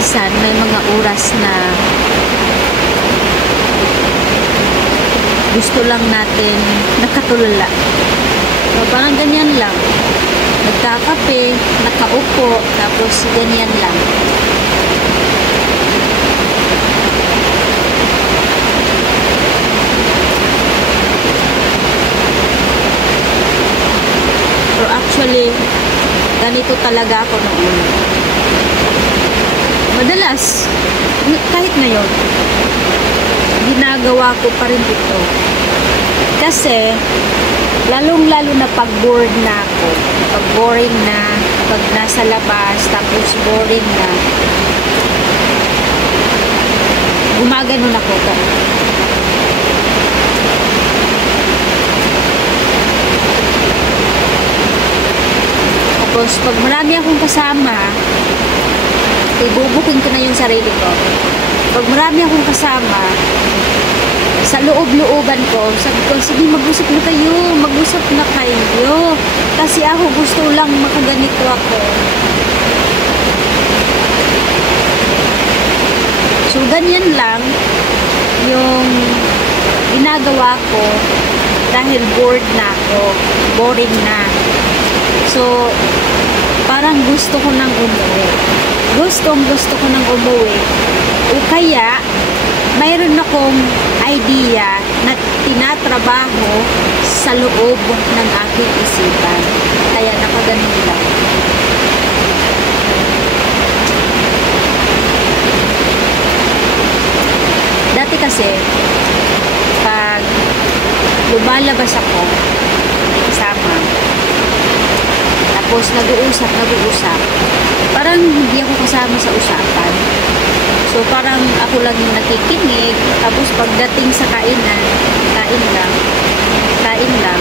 minsan may mga oras na gusto lang natin nakatulala. So, parang ganyan lang. Nagkakape, nakaupo, tapos ganyan lang. So actually, ganito talaga ako noon. Madalas, kahit ngayon, ginagawa ko pa rin ito. Kasi, lalong-lalo na pag bored na ako, pag boring na, pag nasa labas, tapos boring na, gumaganon ako. Tapos, pag marami akong kasama, ibubukin ko na yung sarili ko. Pag marami akong kasama, sa loob-looban ko, sabi ko, sige, mag-usap na kayo, mag-usap na kayo. Kasi ako gusto lang makaganito ako. So, ganyan lang yung ginagawa ko dahil bored na ako, boring na. So, parang gusto ko nang umuwi. Gusto ko nang umuwi. O kaya, mayroon akong idea na tinatrabaho sa loob ng aking isipan. Kaya nakaganon lang. Dati kasi, pag lumalabas ako, kasama, tapos nag-uusap, parang hindi ako kasama sa usapan. So, parang ako lang yung nakikinig, tapos pagdating sa kainan, kain lang.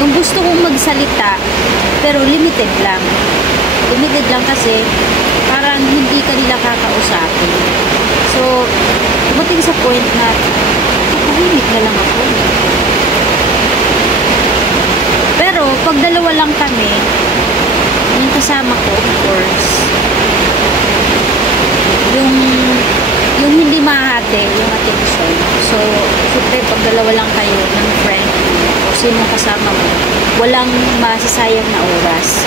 Yung gusto kong magsalita, pero limited lang. Limited lang kasi, parang hindi ka nila kakausapin. So, dumating sa point na, tahimik na lang ako. Pero, pag dalawa lang kami, yung kasama ko, of course, yung hindi mahate, yung attention. So, syempre, pag dalawa lang kayo ng friend o sino kasama mo, walang masasayang na oras.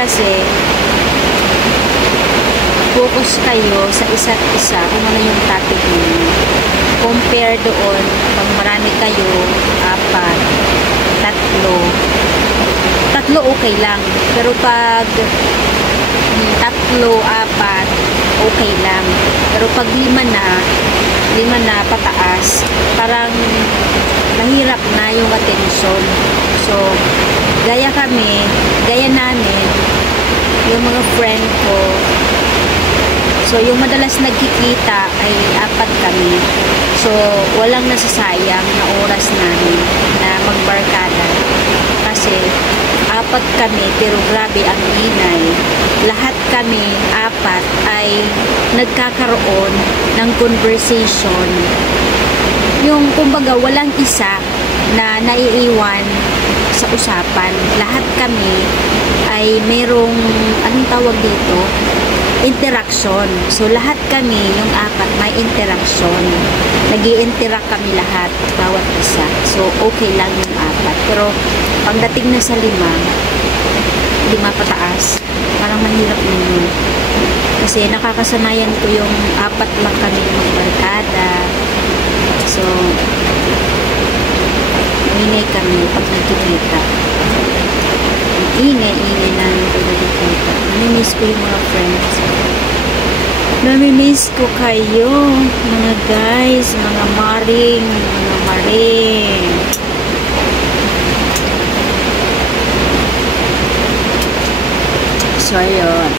Kasi, focus kayo sa isa't isa kung ano yung topic niyo. Compare doon, pag marami kayo, 4, 3 okay lang. Pero pag 3, 4, okay lang. Pero pag 5 na pataas, parang mahirap na yung attention. So, gaya namin, yung mga friend ko, so yung madalas nagkikita ay 4 kami. So, walang nasasayang na oras namin na magbarkada. Kasi, 4 kami, pero grabe ang ingay. Lahat kami, 4, ay nagkakaroon ng conversation. Yung, kumbaga, walang isa na naiiwan sa usapan. Lahat kami ay merong, anong tawag dito? Interaction. So, lahat kami, yung 4, may interaction. Nag-i-interact kami lahat, bawat isa. So, okay lang yung 4. Pero, pagdating na sa 5 pataas, parang mahirap ninyo. Kasi, nakakasanayan ko yung 4 lang kami magbarkada. So, ingay kami pag nagkikita. Ingay namin pag nagkikita. Namimiss ko yung mga friends. Namimiss ko kayo, mga guys, mga maring. So, ayun.